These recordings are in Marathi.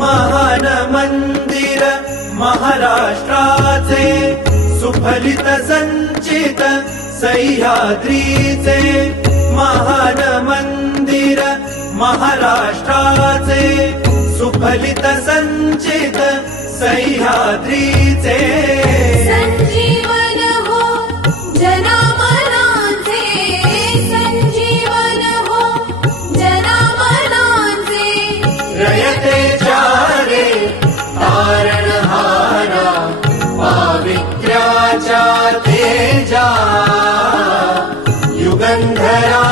महान मंदिर महाराष्ट्राचे सुफलित संचित सह्याद्रीचे महान मंदिर महाराष्ट्राचे सुफलित संचित सह्याद्रीचे। संजीवन हो जनामनांचे। संजीवन हो जनामनांचे। रयतेच्या रे तारणहारा पावित्र्याच्या तेजा। युगंधराचा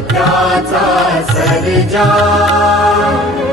त्याचा सामर्थ्याचा सर्जा.